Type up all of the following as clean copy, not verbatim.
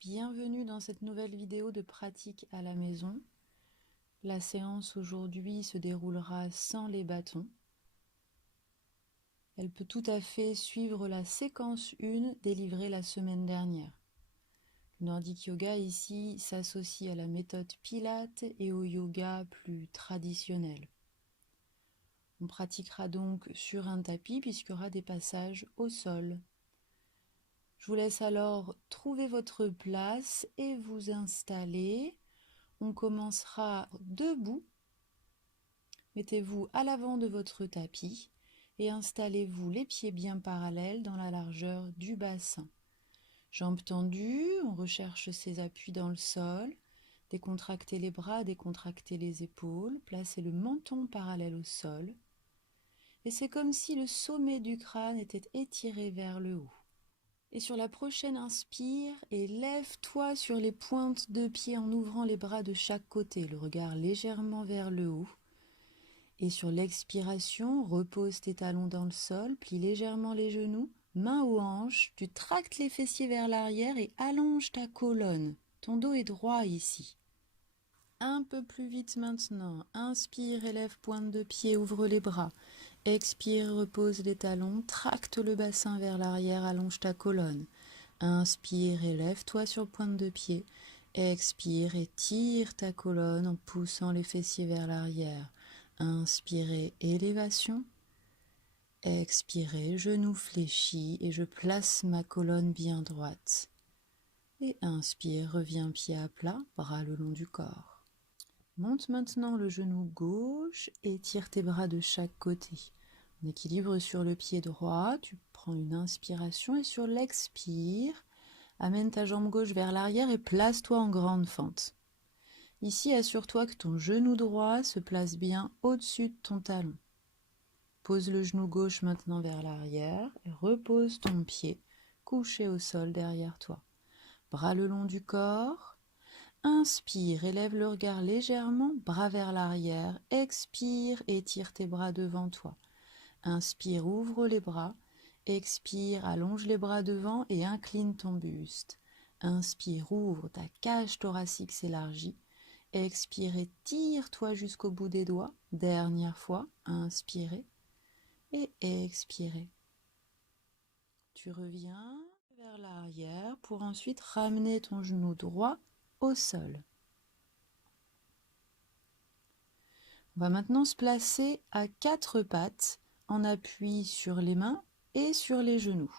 Bienvenue dans cette nouvelle vidéo de pratique à la maison. La séance aujourd'hui se déroulera sans les bâtons. Elle peut tout à fait suivre la séquence 1 délivrée la semaine dernière. Le Nordic Yoga ici s'associe à la méthode Pilates et au yoga plus traditionnel. On pratiquera donc sur un tapis puisqu'il y aura des passages au sol. Je vous laisse alors trouver votre place et vous installer. On commencera debout. Mettez-vous à l'avant de votre tapis et installez-vous les pieds bien parallèles dans la largeur du bassin. Jambes tendues, on recherche ses appuis dans le sol. Décontractez les bras, décontractez les épaules. Placez le menton parallèle au sol. Et c'est comme si le sommet du crâne était étiré vers le haut. Et sur la prochaine inspire, lève-toi sur les pointes de pied en ouvrant les bras de chaque côté, le regard légèrement vers le haut. Et sur l'expiration, repose tes talons dans le sol, plie légèrement les genoux, mains aux hanches, tu tractes les fessiers vers l'arrière et allonges ta colonne. Ton dos est droit ici. Un peu plus vite maintenant. Inspire, élève pointe de pied, ouvre les bras. Expire, repose les talons, tracte le bassin vers l'arrière, allonge ta colonne. Inspire, élève-toi sur pointe de pied. Expire, étire ta colonne en poussant les fessiers vers l'arrière. Inspirez, élévation. Expirez, genou fléchi et je place ma colonne bien droite. Et inspire, reviens pied à plat, bras le long du corps. Monte maintenant le genou gauche et tire tes bras de chaque côté. En équilibre sur le pied droit, tu prends une inspiration et sur l'expire, amène ta jambe gauche vers l'arrière et place-toi en grande fente. Ici, assure-toi que ton genou droit se place bien au-dessus de ton talon. Pose le genou gauche maintenant vers l'arrière et repose ton pied couché au sol derrière toi. Bras le long du corps. Inspire, élève le regard légèrement, bras vers l'arrière. Expire, étire tes bras devant toi. Inspire, ouvre les bras. Expire, allonge les bras devant et incline ton buste. Inspire, ouvre, ta cage thoracique s'élargit. Expire, tire-toi jusqu'au bout des doigts. Dernière fois, inspirez et expirez. Tu reviens vers l'arrière pour ensuite ramener ton genou droit au sol. On va maintenant se placer à quatre pattes en appui sur les mains et sur les genoux.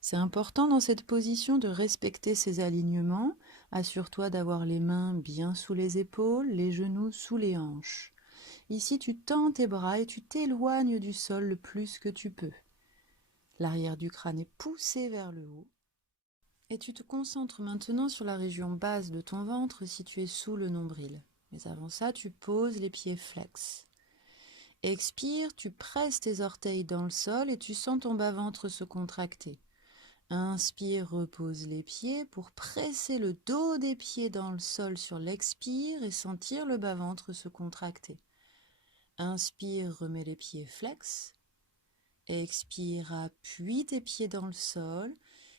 C'est important dans cette position de respecter ces alignements. Assure-toi d'avoir les mains bien sous les épaules, les genoux sous les hanches. Ici, tu tends tes bras et tu t'éloignes du sol le plus que tu peux. L'arrière du crâne est poussé vers le haut. Et tu te concentres maintenant sur la région basse de ton ventre située sous le nombril. Mais avant ça, tu poses les pieds flex. Expire, tu presses tes orteils dans le sol et tu sens ton bas-ventre se contracter. Inspire, repose les pieds pour presser le dos des pieds dans le sol sur l'expire et sentir le bas-ventre se contracter. Inspire, remets les pieds flex. Expire, appuie tes pieds dans le sol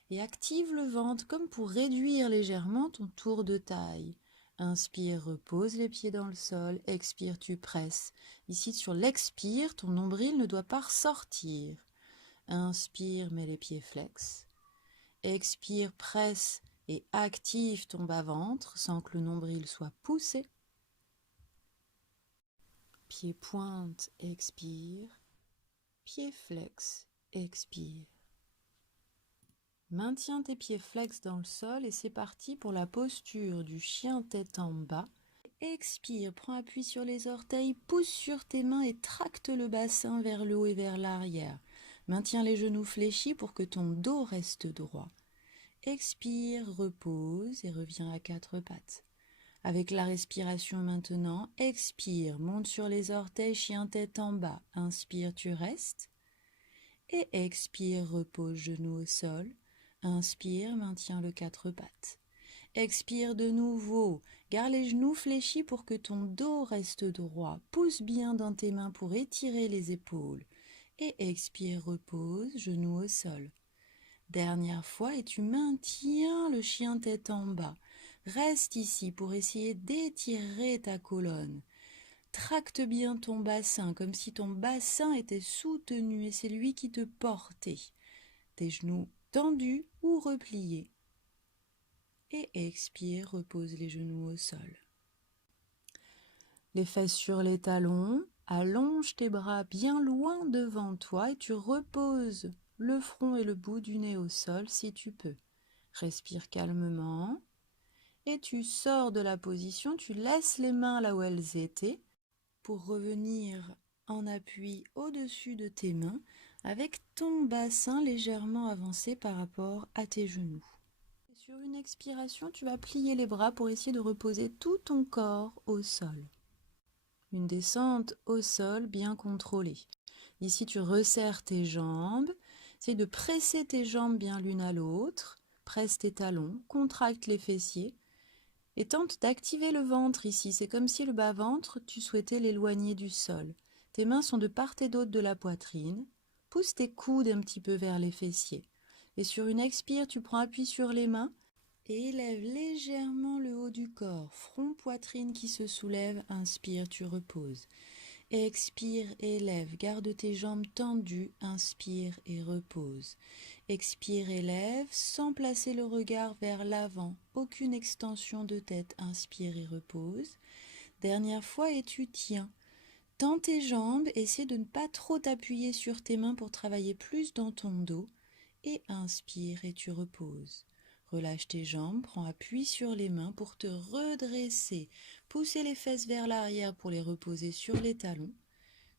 et active le ventre comme pour réduire légèrement ton tour de taille. Inspire, repose les pieds dans le sol. Expire, tu presses. Ici, sur l'expire, ton nombril ne doit pas ressortir. Inspire, mets les pieds flex. Expire, presse et active ton bas-ventre sans que le nombril soit poussé. Pied pointe, expire. Pied flex, expire. Maintiens tes pieds flex dans le sol et c'est parti pour la posture du chien tête en bas. Expire, prends appui sur les orteils, pousse sur tes mains et tracte le bassin vers le haut et vers l'arrière. Maintiens les genoux fléchis pour que ton dos reste droit. Expire, repose et reviens à quatre pattes. Avec la respiration maintenant, expire, monte sur les orteils, chien tête en bas. Inspire, tu restes. Et expire, repose genou au sol. Inspire, maintiens le quatre pattes. Expire de nouveau. Garde les genoux fléchis pour que ton dos reste droit. Pousse bien dans tes mains pour étirer les épaules. Et expire, repose, genou au sol. Dernière fois et tu maintiens le chien tête en bas. Reste ici pour essayer d'étirer ta colonne. Tracte bien ton bassin comme si ton bassin était soutenu et c'est lui qui te portait. Tes genoux tendus ou repliés. Et expire, repose les genoux au sol. Les fesses sur les talons, allonge tes bras bien loin devant toi et tu reposes le front et le bout du nez au sol si tu peux. Respire calmement et tu sors de la position, tu laisses les mains là où elles étaient pour revenir en appui au-dessus de tes mains avec ton bassin légèrement avancé par rapport à tes genoux. Sur une expiration, tu vas plier les bras pour essayer de reposer tout ton corps au sol. Une descente au sol bien contrôlée. Ici, tu resserres tes jambes. Essaye de presser tes jambes bien l'une à l'autre. Presse tes talons, contracte les fessiers et tente d'activer le ventre ici. C'est comme si le bas-ventre, tu souhaitais l'éloigner du sol. Tes mains sont de part et d'autre de la poitrine. Pousse tes coudes un petit peu vers les fessiers. Et sur une expire, tu prends appui sur les mains et élève légèrement le haut du corps. Front, poitrine qui se soulève. Inspire, tu reposes. Expire, élève. Garde tes jambes tendues. Inspire et repose. Expire, élève, sans placer le regard vers l'avant. Aucune extension de tête. Inspire et repose. Dernière fois et tu tiens. Tends tes jambes, essaie de ne pas trop t'appuyer sur tes mains pour travailler plus dans ton dos. Et inspire et tu reposes. Relâche tes jambes, prends appui sur les mains pour te redresser. Poussez les fesses vers l'arrière pour les reposer sur les talons.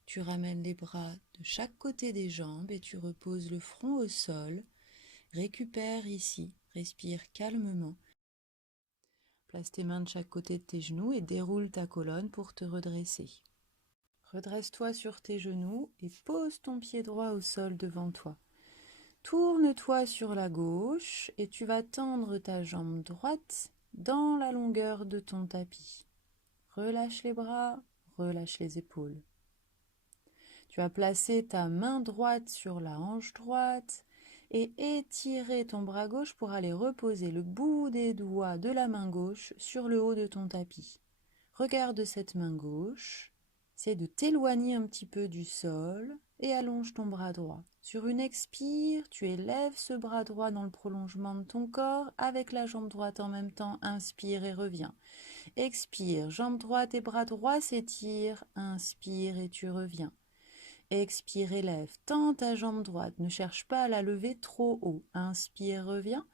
Tu ramènes les bras de chaque côté des jambes et tu reposes le front au sol. Récupère ici, respire calmement. Place tes mains de chaque côté de tes genoux et déroule ta colonne pour te redresser. Redresse-toi sur tes genoux et pose ton pied droit au sol devant toi. Tourne-toi sur la gauche et tu vas tendre ta jambe droite dans la longueur de ton tapis. Relâche les bras, relâche les épaules. Tu vas placer ta main droite sur la hanche droite et étirer ton bras gauche pour aller reposer le bout des doigts de la main gauche sur le haut de ton tapis. Regarde cette main gauche, essaie de t'éloigner un petit peu du sol et allonge ton bras droit. Sur une expire, tu élèves ce bras droit dans le prolongement de ton corps avec la jambe droite en même temps. Inspire et reviens. Expire, jambe droite et bras droit s'étirent. Inspire et tu reviens. Expire, élève. Tends ta jambe droite. Ne cherche pas à la lever trop haut. Inspire, reviens.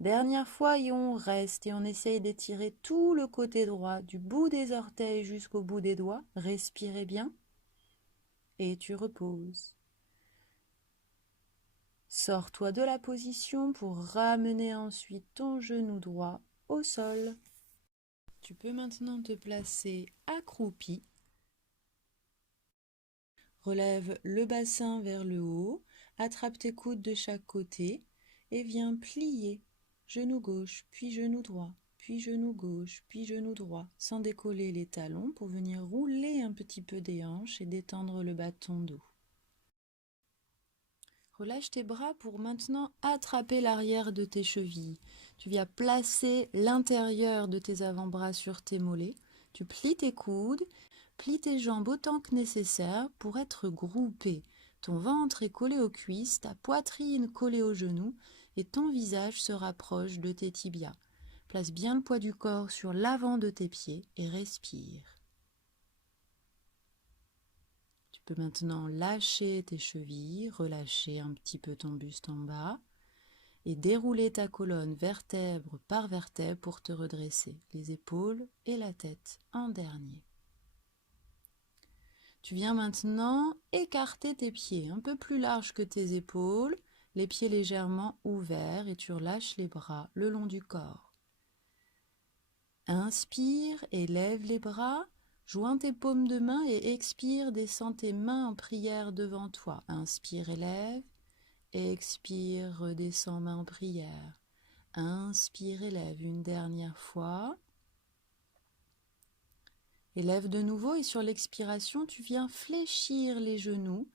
Dernière fois et on reste et on essaye d'étirer tout le côté droit du bout des orteils jusqu'au bout des doigts. Respirez bien. Et tu reposes. Sors-toi de la position pour ramener ensuite ton genou droit au sol. Tu peux maintenant te placer accroupi. Relève le bassin vers le haut, attrape tes coudes de chaque côté et viens plier. Genou gauche, puis genou droit, puis genou gauche, puis genou droit, sans décoller les talons pour venir rouler un petit peu des hanches et détendre le bas de ton dos. Relâche tes bras pour maintenant attraper l'arrière de tes chevilles. Tu viens placer l'intérieur de tes avant-bras sur tes mollets. Tu plies tes coudes, plies tes jambes autant que nécessaire pour être groupé. Ton ventre est collé aux cuisses, ta poitrine collée aux genoux et ton visage se rapproche de tes tibias. Place bien le poids du corps sur l'avant de tes pieds et respire. Tu peux maintenant lâcher tes chevilles, relâcher un petit peu ton buste en bas et dérouler ta colonne vertèbre par vertèbre pour te redresser, les épaules et la tête en dernier. Tu viens maintenant écarter tes pieds un peu plus larges que tes épaules, les pieds légèrement ouverts et tu relâches les bras le long du corps. Inspire et lève les bras. Joins tes paumes de main et expire, descends tes mains en prière devant toi. Inspire, élève. Expire, redescends main en prière. Inspire, élève une dernière fois. Élève de nouveau et sur l'expiration, tu viens fléchir les genoux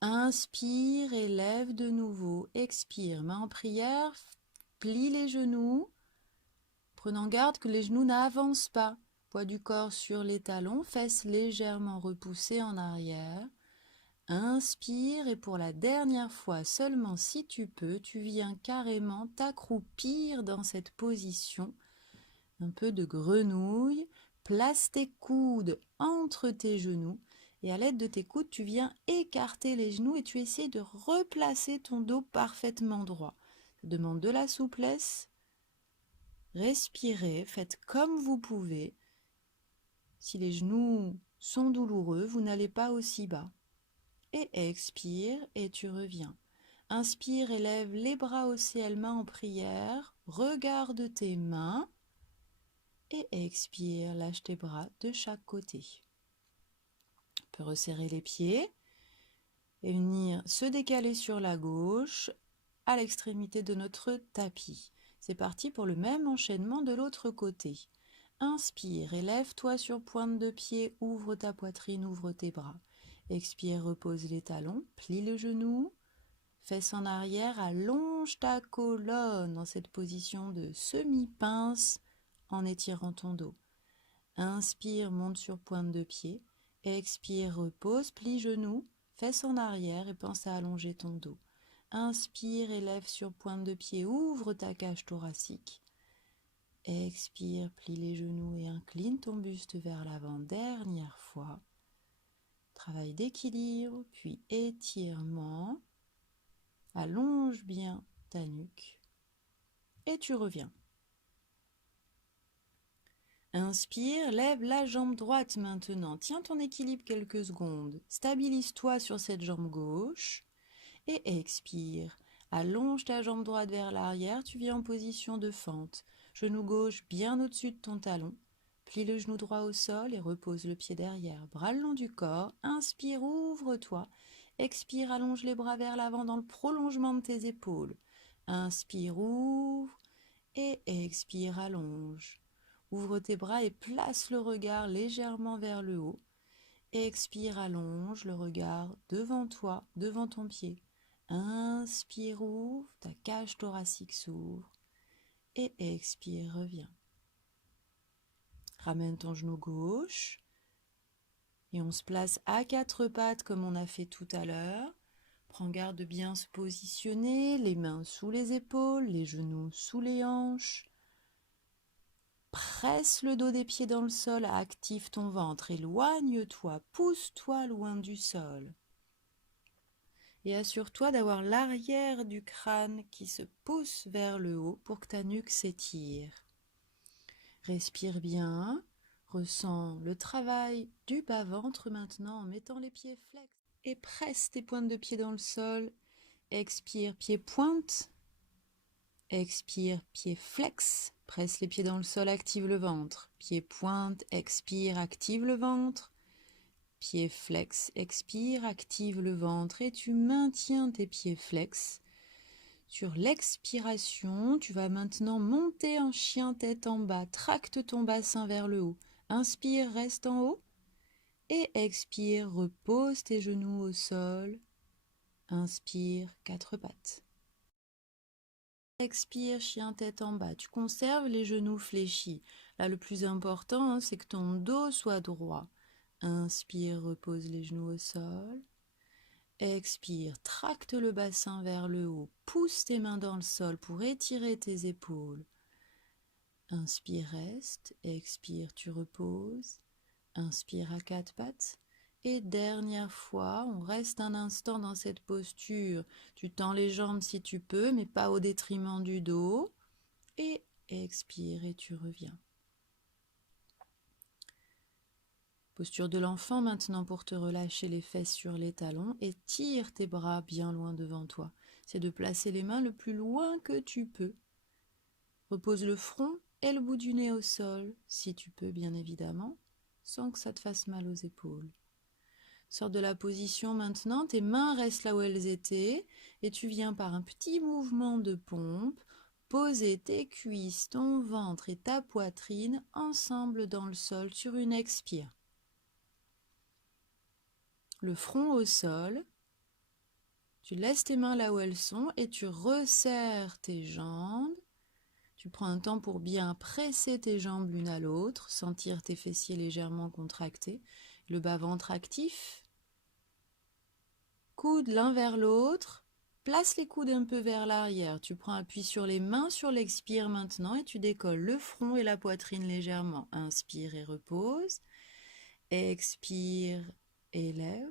Inspire et lève de nouveau. Expire, main en prière, plie les genoux, prenant garde que les genoux n'avancent pas. Poids du corps sur les talons, fesses légèrement repoussées en arrière. Inspire et pour la dernière fois, seulement si tu peux, tu viens carrément t'accroupir dans cette position. Un peu de grenouille. Place tes coudes entre tes genoux et à l'aide de tes coudes, tu viens écarter les genoux et tu essaies de replacer ton dos parfaitement droit. Ça demande de la souplesse. Respirez, faites comme vous pouvez. Si les genoux sont douloureux, vous n'allez pas aussi bas. Et expire et tu reviens. Inspire, élève les bras au ciel, main en prière. Regarde tes mains. Et expire, lâche tes bras de chaque côté. Tu peux resserrer les pieds et venir se décaler sur la gauche à l'extrémité de notre tapis. C'est parti pour le même enchaînement de l'autre côté. Inspire, élève-toi sur pointe de pied, ouvre ta poitrine, ouvre tes bras. Expire, repose les talons, plie le genou, fesses en arrière, allonge ta colonne dans cette position de semi-pince en étirant ton dos. Inspire, monte sur pointe de pied. Expire, repose, plie genou, fesses en arrière et pense à allonger ton dos. Inspire, élève sur pointe de pied, ouvre ta cage thoracique. Expire, plie les genoux et incline ton buste vers l'avant. Dernière fois. Travail d'équilibre, puis étirement. Allonge bien ta nuque. Et tu reviens. Inspire, lève la jambe droite maintenant. Tiens ton équilibre quelques secondes. Stabilise-toi sur cette jambe gauche. Et expire. Allonge ta jambe droite vers l'arrière. Tu viens en position de fente. Genou gauche bien au-dessus de ton talon. Plie le genou droit au sol et repose le pied derrière. Bras le long du corps. Inspire, ouvre-toi. Expire, allonge les bras vers l'avant dans le prolongement de tes épaules. Inspire, ouvre. Et expire, allonge. Ouvre tes bras et place le regard légèrement vers le haut. Expire, allonge le regard devant toi, devant ton pied. Inspire, ouvre, ta cage thoracique s'ouvre. Et expire, reviens. Ramène ton genou gauche. Et on se place à quatre pattes comme on a fait tout à l'heure. Prends garde de bien se positionner, les mains sous les épaules, les genoux sous les hanches. Presse le dos des pieds dans le sol, active ton ventre, éloigne-toi, pousse-toi loin du sol. Et assure-toi d'avoir l'arrière du crâne qui se pousse vers le haut pour que ta nuque s'étire. Respire bien, ressens le travail du bas-ventre maintenant en mettant les pieds flex. Et presse tes pointes de pied dans le sol. Expire, pied pointe. Expire, pied flex. Presse les pieds dans le sol, active le ventre. Pied pointe, expire, active le ventre. Pied flex, expire, active le ventre et tu maintiens tes pieds flex. Sur l'expiration, tu vas maintenant monter en chien tête en bas. Tracte ton bassin vers le haut. Inspire, reste en haut. Et expire, repose tes genoux au sol. Inspire, quatre pattes. Expire, chien tête en bas. Tu conserves les genoux fléchis. Là, le plus important, c'est que ton dos soit droit. Inspire, repose les genoux au sol. Expire, tracte le bassin vers le haut. Pousse tes mains dans le sol pour étirer tes épaules. Inspire, reste. Expire, tu reposes. Inspire à quatre pattes. Et dernière fois, on reste un instant dans cette posture. Tu tends les jambes si tu peux, mais pas au détriment du dos. Et expire et tu reviens. Posture de l'enfant maintenant pour te relâcher les fesses sur les talons et tire tes bras bien loin devant toi. C'est de placer les mains le plus loin que tu peux. Repose le front et le bout du nez au sol, si tu peux bien évidemment, sans que ça te fasse mal aux épaules. Sors de la position maintenant, tes mains restent là où elles étaient et tu viens par un petit mouvement de pompe poser tes cuisses, ton ventre et ta poitrine ensemble dans le sol sur une expire. Le front au sol, Tu laisses tes mains là où elles sont et tu resserres tes jambes. Tu prends un temps pour bien presser tes jambes l'une à l'autre, sentir tes fessiers légèrement contractés, le bas-ventre actif. Coudes l'un vers l'autre. Place les coudes un peu vers l'arrière. Tu prends appui sur les mains, sur l'expire maintenant et tu décolles le front et la poitrine légèrement. Inspire et repose. Expire et lève.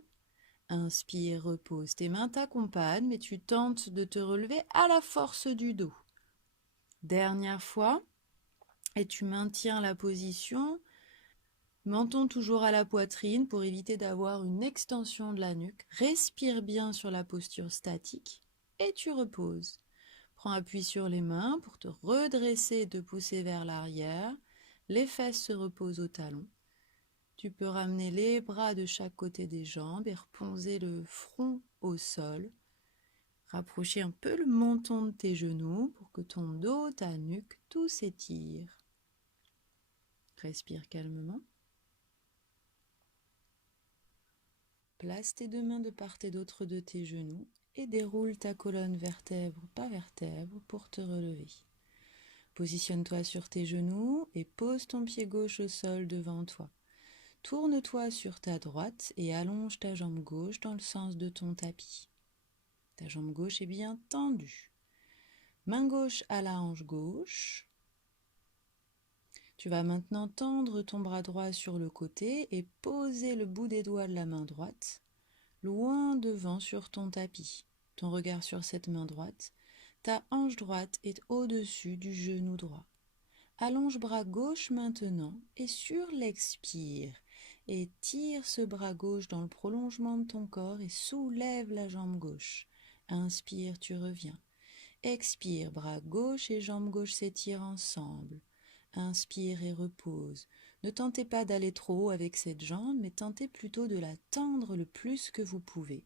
Inspire, repose. Tes mains t'accompagnent, mais tu tentes de te relever à la force du dos. Dernière fois. Et tu maintiens la position. Menton toujours à la poitrine pour éviter d'avoir une extension de la nuque. Respire bien sur la posture statique et tu reposes. Prends appui sur les mains pour te redresser et te pousser vers l'arrière. Les fesses se reposent au talon. Tu peux ramener les bras de chaque côté des jambes et reposer le front au sol. Rapprocher un peu le menton de tes genoux pour que ton dos, ta nuque, tout s'étire. Respire calmement. Place tes deux mains de part et d'autre de tes genoux et déroule ta colonne vertèbre par vertèbre pour te relever. Positionne-toi sur tes genoux et pose ton pied gauche au sol devant toi. Tourne-toi sur ta droite et allonge ta jambe gauche dans le sens de ton tapis. Ta jambe gauche est bien tendue. Main gauche à la hanche gauche. Tu vas maintenant tendre ton bras droit sur le côté et poser le bout des doigts de la main droite loin devant sur ton tapis. Ton regard sur cette main droite. Ta hanche droite est au-dessus du genou droit. Allonge bras gauche maintenant et sur l'expire, étire ce bras gauche dans le prolongement de ton corps et soulève la jambe gauche. Inspire, tu reviens. Expire, bras gauche et jambe gauche s'étirent ensemble. Inspire et repose. Ne tentez pas d'aller trop haut avec cette jambe, mais tentez plutôt de la tendre le plus que vous pouvez.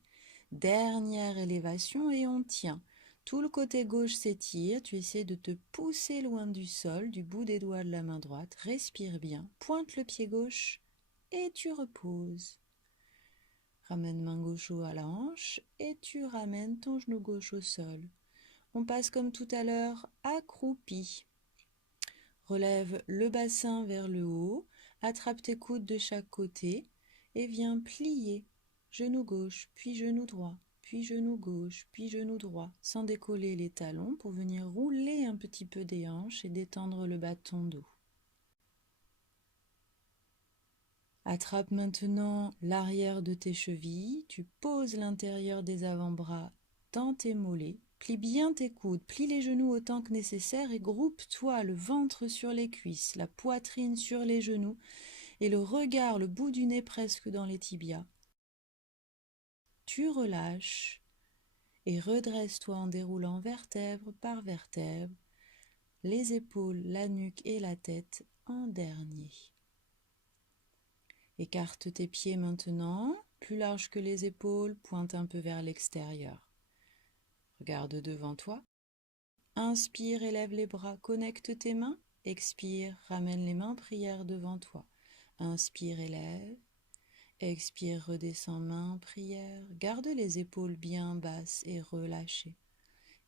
Dernière élévation et on tient. Tout le côté gauche s'étire, tu essaies de te pousser loin du sol, du bout des doigts de la main droite. Respire bien, pointe le pied gauche et tu reposes. Ramène main gauche à la hanche et tu ramènes ton genou gauche au sol. On passe comme tout à l'heure, accroupi. Relève le bassin vers le haut, attrape tes coudes de chaque côté et viens plier. Genou gauche, puis genou droit, puis genou gauche, puis genou droit, sans décoller les talons pour venir rouler un petit peu des hanches et détendre le bas de ton dos. Attrape maintenant l'arrière de tes chevilles, tu poses l'intérieur des avant-bras dans tes mollets, plie bien tes coudes, plie les genoux autant que nécessaire et groupe-toi le ventre sur les cuisses, la poitrine sur les genoux et le regard, le bout du nez presque dans les tibias. Tu relâches et redresse-toi en déroulant vertèbre par vertèbre, les épaules, la nuque et la tête en dernier. Écarte tes pieds maintenant, plus large que les épaules, pointe un peu vers l'extérieur. Regarde devant toi. Inspire, élève les bras, connecte tes mains. Expire, ramène les mains en prière devant toi. Inspire, élève. Expire, redescends, main en prière. Garde les épaules bien basses et relâchées.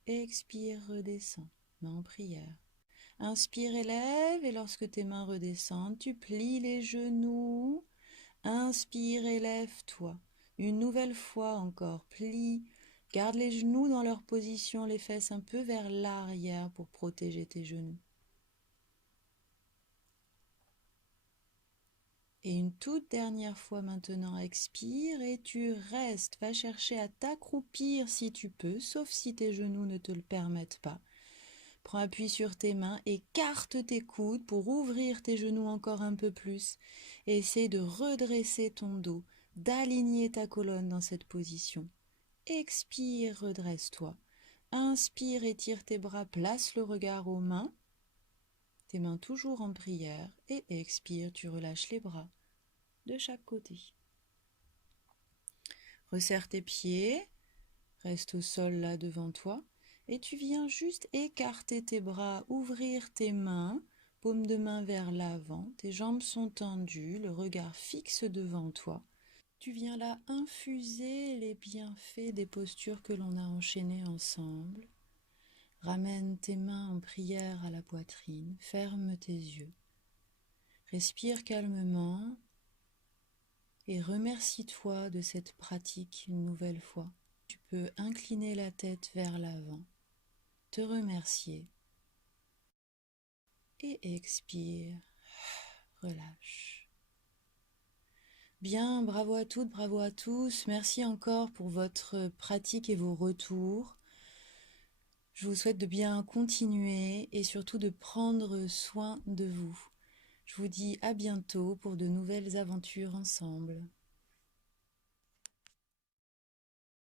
Expire, redescends, main en prière. Inspire, élève, et lorsque tes mains redescendent, tu plies les genoux. Inspire, élève-toi. Une nouvelle fois encore, plie. Garde les genoux dans leur position, les fesses un peu vers l'arrière pour protéger tes genoux. Et une toute dernière fois maintenant, expire et tu restes. Va chercher à t'accroupir si tu peux, sauf si tes genoux ne te le permettent pas. Prends appui sur tes mains, écarte tes coudes pour ouvrir tes genoux encore un peu plus. Et essaie de redresser ton dos, d'aligner ta colonne dans cette position. Expire, redresse-toi. Inspire, étire tes bras, place le regard aux mains. Tes mains toujours en prière. Et expire, tu relâches les bras de chaque côté. Resserre tes pieds. Reste au sol là devant toi. Et tu viens juste écarter tes bras, ouvrir tes mains, paume de main vers l'avant. Tes jambes sont tendues, le regard fixe devant toi. Tu viens là infuser les bienfaits des postures que l'on a enchaînées ensemble. Ramène tes mains en prière à la poitrine, ferme tes yeux. Respire calmement et remercie-toi de cette pratique une nouvelle fois. Tu peux incliner la tête vers l'avant, te remercier et expire, relâche. Bien, bravo à toutes, bravo à tous. Merci encore pour votre pratique et vos retours. Je vous souhaite de bien continuer et surtout de prendre soin de vous. Je vous dis à bientôt pour de nouvelles aventures ensemble.